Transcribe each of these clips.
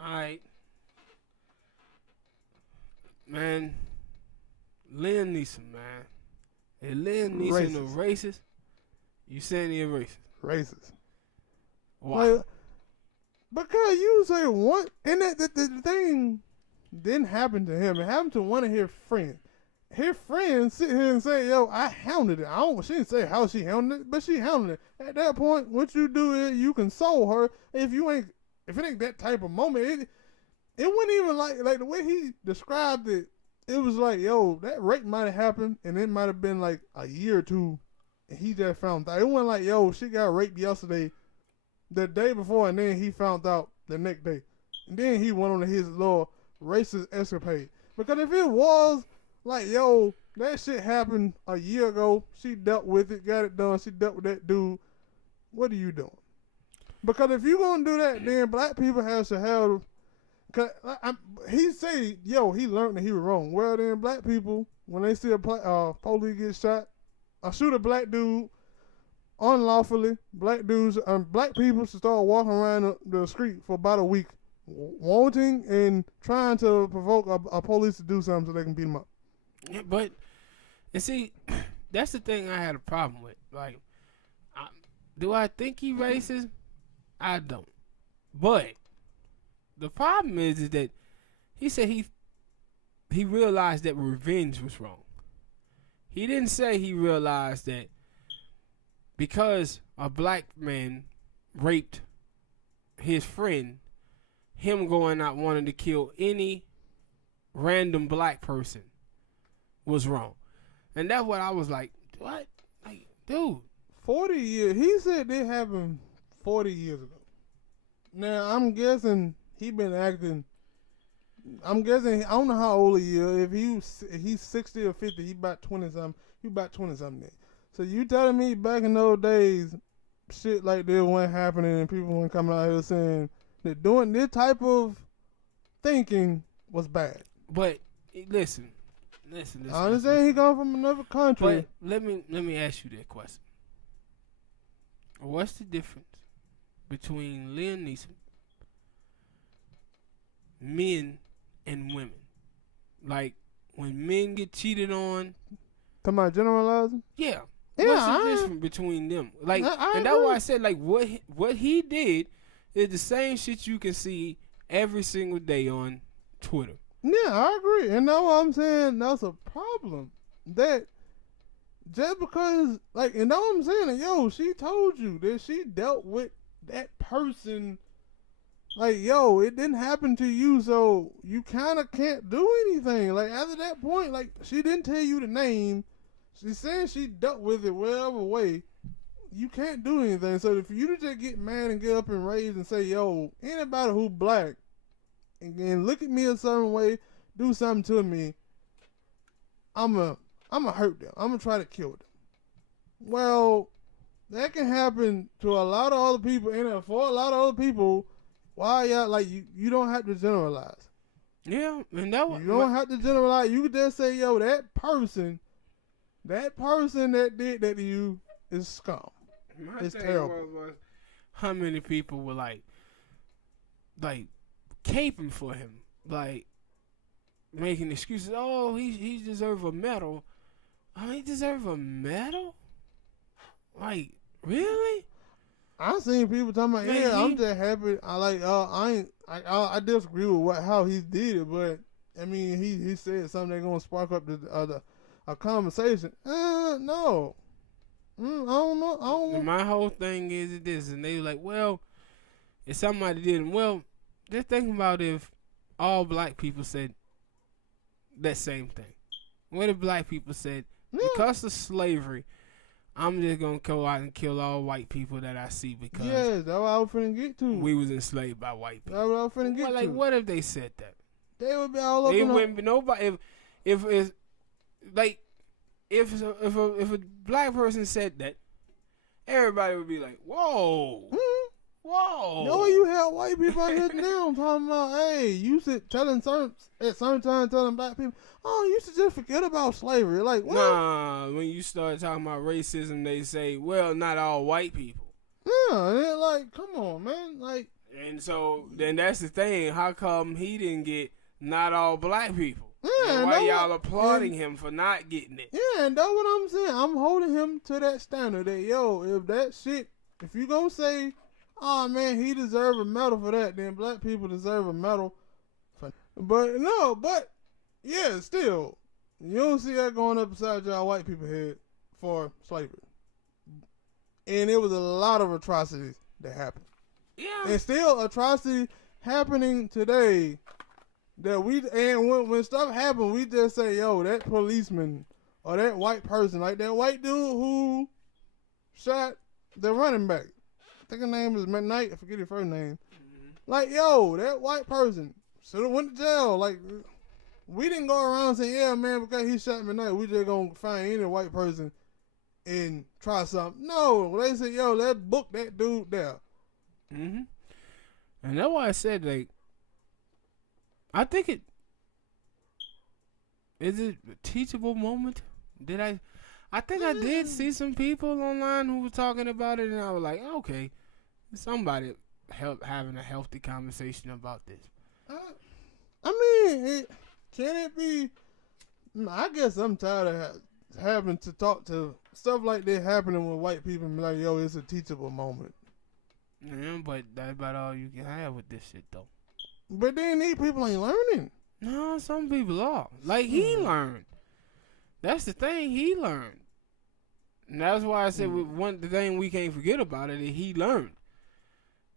Alright, man. Liam Neeson, man. Is Liam Neeson a racist? You saying he a racist? Racist. Why? Like, because you say one, and that the thing didn't happen to him. It happened to one of his friends. His friends sit here and say, "Yo, I hounded it." She didn't say how she hounded it, but she hounded it. At that point, what you do is you console her. If it ain't that type of moment, it wasn't even like the way he described it. It was like, yo, that rape might have happened, and it might have been like a year or two, and he just found out. It wasn't like, yo, she got raped yesterday, the day before, and then he found out the next day. And then he went on his little racist escapade. Because if it was like, yo, that shit happened a year ago, she dealt with it, got it done, she dealt with that dude, what are you doing? Because if you going to do that, then black people have to have... Cause he say, yo, he learned that he was wrong. Well, then black people, when they see a police get shot, shoot a black dude unlawfully, black people should start walking around the street for about a week, wanting and trying to provoke a police to do something so they can beat them up. Yeah, but, and see, that's the thing I had a problem with. Like, do I think he racist? I don't. But the problem is that he said he realized that revenge was wrong. He didn't say he realized that because a black man raped his friend, him going out wanting to kill any random black person was wrong. And that's what I was like, what? Like, dude. 40 years. He said it happened 40 years ago. Now, I'm guessing he been acting. I'm guessing, I don't know how old he is. If he's 60 or 50, he about 20 something. He about 20 something then. So you telling me back in those days, shit like this wasn't happening and people weren't coming out here saying that doing this type of thinking was bad. But listen. I understand he come from another country. But let me ask you that question. What's the difference between Liam Neeson, men, and women? Like, when men get cheated on. Talking about generalizing? Yeah. What's the difference between them? Like, and that's why I said, like, what he did is the same shit you can see every single day on Twitter. Yeah, I agree. And that's what I'm saying. That's a problem. That just because, like, and that's what I'm saying. Yo, she told you that she dealt with that person. Like, yo, it didn't happen to you, so you kind of can't do anything. Like, after that point, like, she didn't tell you the name. She's saying she dealt with it whatever way. You can't do anything. So if you just get mad and get up and raise and say, yo, anybody who black and look at me a certain way, do something to me, I'ma hurt them. I'ma try to kill them. Well, that can happen to a lot of other people, and for a lot of other people, why y'all, like, you don't have to generalize. Yeah, and that you don't have to generalize. You could just say, yo, that person that did that to you is scum. It's terrible. Was how many people were like caping for him, like making excuses. Oh, he deserve a medal. Oh, he deserve a medal? Like, really? I seen people talking about, yeah, I'm just happy. I disagree with how he did it, but I mean, he said something that's gonna spark up a conversation. No. I don't know. My whole thing is this, and they were like, well, if somebody did it, well, just think about if all black people said that same thing. What if black people said, because of slavery, I'm just going to go out and kill all white people that I see because that's what I was finna get to. We was enslaved by white people. That's what I was finna get to. Like, what if they said that? They would be all over. It wouldn't be nobody. If a black person said that, everybody would be like, whoa. Whoa. No, you have white people out here now talking about, hey, you should at certain times telling black people, oh, you should just forget about slavery. Like, what? Nah, when you start talking about racism, they say, well, not all white people. Yeah, and it, like, come on, man. Like, and so then that's the thing. How come he didn't get not all black people? yeah, And why y'all applauding him for not getting it? Yeah, and that's what I'm saying. I'm holding him to that standard that, yo, if you gonna say, oh man, he deserve a medal for that, then black people deserve a medal for. But yeah, still, you don't see that going up beside y'all white people head for slavery. And it was a lot of atrocities that happened. Yeah. And still atrocities happening today that when stuff happen, we just say, yo, that policeman or that white person, like that white dude who shot the running back. I think her name is McKnight. I forget her first name. Mm-hmm. Like, yo, that white person should have went to jail. Like, we didn't go around saying, yeah, man, because he shot McKnight, we just gonna find any white person and try something. No, they said, yo, book that dude there. Mm-hmm. And that's why I said, like, I think is it a teachable moment? I think I did see some people online who were talking about it, and I was like, okay, somebody having a healthy conversation about this. I mean, can it be? I guess I'm tired of having to talk to stuff like that happening with white people and be like, yo, it's a teachable moment. Yeah, but that's about all you can have with this shit, though. But then these people ain't learning. No, some people are. Like, he learned. That's the thing, he learned. And that's why I said the thing we can't forget about it is he learned.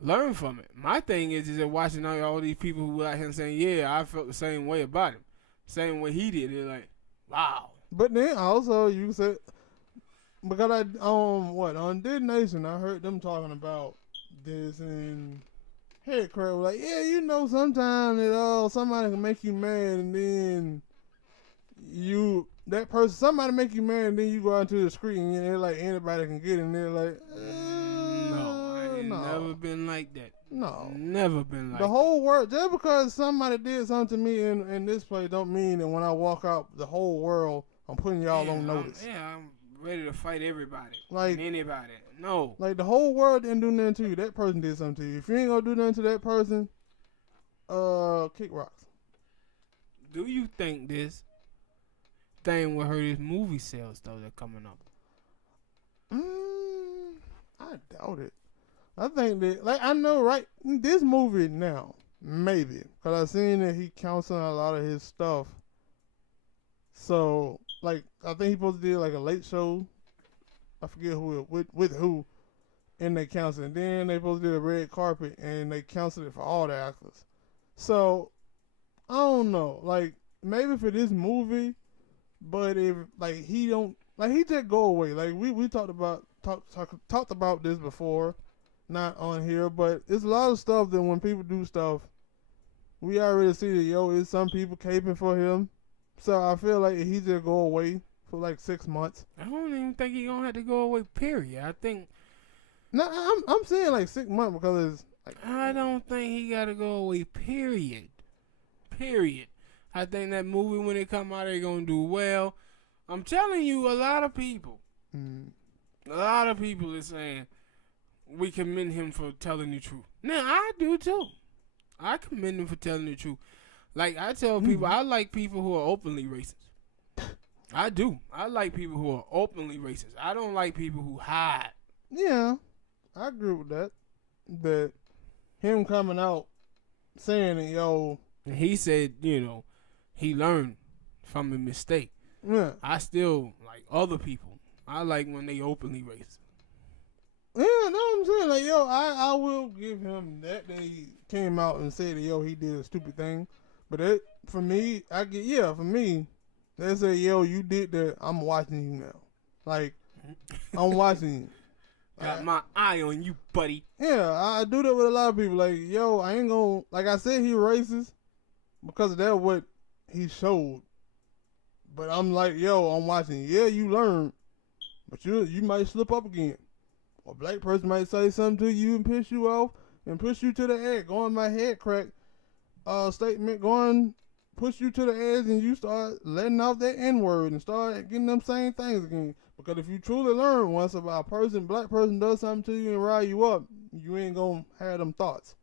Learn from it. My thing is that watching all these people who were out here saying, yeah, I felt the same way about him. Same way he did. They're like, wow. But then also you said, because on Did Nation, I heard them talking about this and head crab was like, yeah, you know, sometimes somebody can make you mad and then somebody make you mad and then you go out to the street and they're like, anybody can get in there. Like, no, never been like that. No, never been like the whole world. Just because somebody did something to me in this place, don't mean that when I walk out the whole world, I'm putting y'all on notice. I'm ready to fight everybody, like anybody. No, like the whole world didn't do nothing to you. That person did something to you. If you ain't gonna do nothing to that person, kick rocks. Do you think this thing will hurt his movie sales though? They're coming up. I doubt it. I think that, like, I know, right? This movie now, maybe, because I've seen that he counseling a lot of his stuff. So, like, I think he supposed to do like a late show. I forget who with who, and they counseling. Then they supposed to do a red carpet, and they counseled it for all the actors. So, I don't know. Like, maybe for this movie, but if like he don't, like, he just go away. Like we talked about this before. Not on here, but it's a lot of stuff that when people do stuff, we already see that, yo, it's some people caping for him. So I feel like he just go away for like 6 months. I don't even think he gonna have to go away, period. I think. No, I'm saying like 6 months because it's like, I don't think he gotta go away, period. Period. I think that movie, when it come out, they gonna do well. I'm telling you, a lot of people are saying, we commend him for telling the truth. Now, I do too. I commend him for telling the truth. Like, I tell people, I like people who are openly racist. I do. I like people who are openly racist. I don't like people who hide. Yeah, I agree with that. That him coming out saying it, yo. And he said, you know, he learned from a mistake. Yeah. I still like other people. I like when they openly racist. Yeah, no, I'm saying, like, yo, I will give him that he came out and said that, yo, he did a stupid thing. But for me, they say, yo, you did that, I'm watching you now. Like, I'm watching you. Got my eye on you, buddy. Yeah, I do that with a lot of people. Like, yo, I ain't gonna, like I said, he racist because that's what he showed. But I'm like, yo, I'm watching you. Yeah, you learn, but you might slip up again. A black person might say something to you and piss you off and push you to the edge. Going my head crack statement, going push you to the edge, and you start letting off that N-word and start getting them same things again. Because if you truly learn once about a person, black person does something to you and rile you up, you ain't gonna have them thoughts.